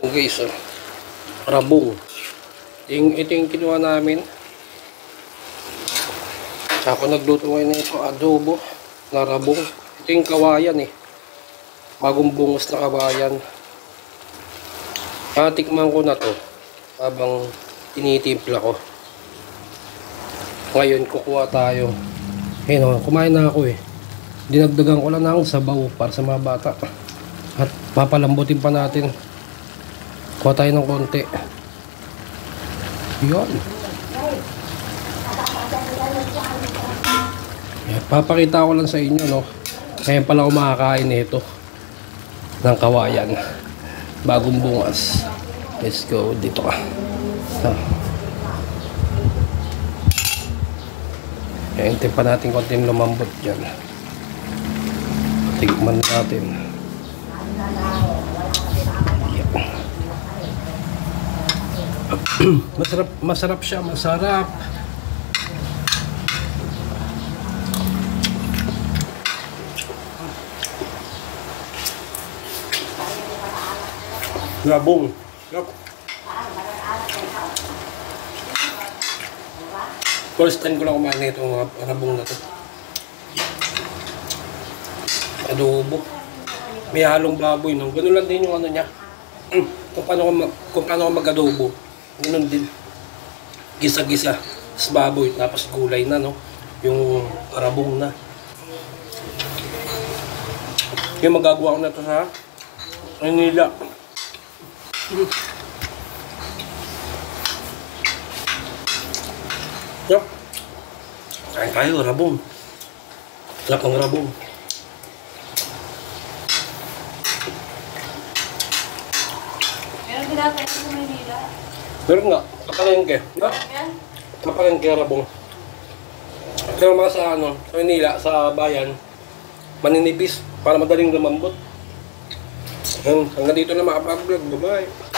Yung guys, rabong. Ito yung kinuha namin. Ako nagluto ngayon na ito, adobo na rabong. Ito yung kawayan eh. Bagong bungos na kawayan. Tikman ko na to habang tinitimpla ko. Ngayon kukuha tayo. Ayun, kumain na ako eh. Dinagdagan ko lang ng sabaw para sa mga bata. At papalambutin pa natin. Kuha tayo ng konti. Yun. Papakita ko lang sa inyo, no. Kaya pala ako makakain nito ng kawayan. Bagong bungas. Let's go. Dito ka. Hintay pa natin konting lumambot dyan. Tigman natin. Masarap siya, masarap. Rabong. First time ko lang kumain na itong rabong na to. Adobo. May halong baboy, no? Ganun lang din yung ano niya. Kung paano ko mag-adobo. Ganun din. Gisa-gisa. Tapos baboy. Tapos gulay na, no? Yung rabong na. Yung magagawa ko na to sa Manila. Yup. Kain tayo, rabong. Sarap ng rabong. Meron pinatay sa Manila. Meron nga, kapalengke. Kapalengke rabong. Pero mga sa ano, sa Manila, sa bayan, maninipis para madaling lumambot. Hanggang dito na mga vlog. Bye-bye.